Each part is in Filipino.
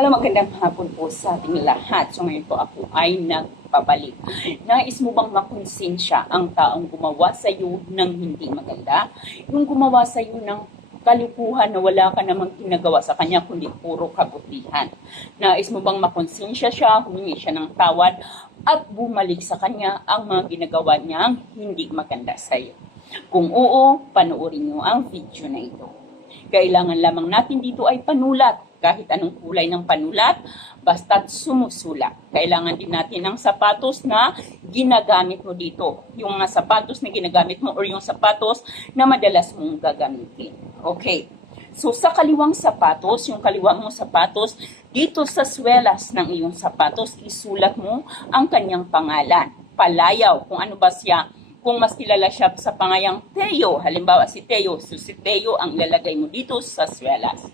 Hello, magandang hapon po sa ating lahat. So ngayon po ako ay nagpabalik. Nais mo bang makonsensya ang taong gumawa sa iyo ng hindi maganda? Yung gumawa sa iyo ng kalukuhan na wala ka namang ginagawa sa kanya kundi puro kabutihan. Nais mo bang makonsensya siya, humingi siya ng tawad at bumalik sa kanya ang mga ginagawa niyang hindi maganda sa iyo? Kung oo, panoorin niyo ang video na ito. Kailangan lamang natin dito ay panulat. Kahit anong kulay ng panulat, basta't sumusulat. Kailangan din natin ng sapatos na ginagamit mo dito. Yung mga sapatos na ginagamit mo or yung sapatos na madalas mong gagamitin. Okay. So sa kaliwang sapatos, yung kaliwang mo sapatos, dito sa swelas ng iyong sapatos, isulat mo ang kanyang pangalan. Palayaw, kung ano ba siya kung mas kilala siya sa pangayang Teo, halimbawa si Teo, so si Teo ang ilalagay mo dito sa swelas.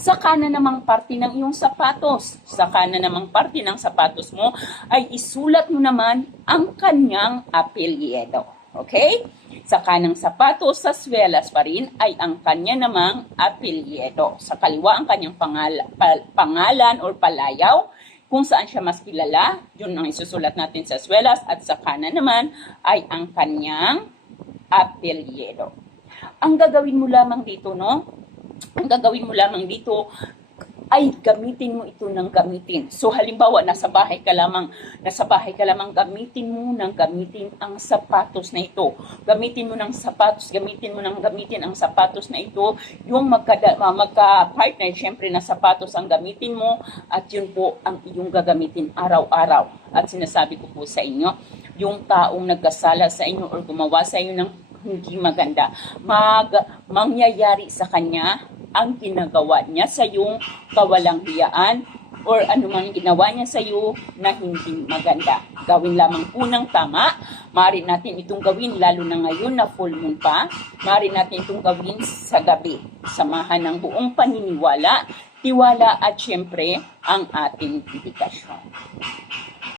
Sa kanan namang parte ng iyong sapatos, sa kanan namang parte ng sapatos mo, ay isulat mo naman ang kanyang apelyido. Okay? Sa kanang sapatos, sa swelas pa rin, ay ang kanya namang apelyido. Sa kaliwa, ang kanyang pangala, pal- pangalan or palayaw, kung saan siya mas kilala, yun ang isusulat natin sa swelas at sa kanan naman ay ang kanyang apelyido. Ang gagawin mo lamang dito, no? Ang gagawin mo lamang dito ay gamitin mo ito ng gamitin. So halimbawa, nasa bahay ka lamang, nasa bahay ka lamang, gamitin mo ng gamitin ang sapatos na ito. Gamitin mo ng sapatos, gamitin mo ng gamitin ang sapatos na ito. Yung magka, uh, magka-partner, syempre na sapatos ang gamitin mo at yun po ang iyong gagamitin araw-araw. At sinasabi ko po sa inyo, yung taong nagkasala sa inyo or gumawa sa inyo ng hindi maganda, mag, mangyayari sa kanya ang ginagawa niya sa iyong kawalang hiyaan or anumang ginawa niya sa iyo na hindi maganda. Gawin lamang po ng tama. Maaari natin itong gawin lalo na ngayon na full moon pa. Maaari natin itong gawin sa gabi. Samahan ng buong paniniwala, tiwala at syempre ang ating dedikasyon.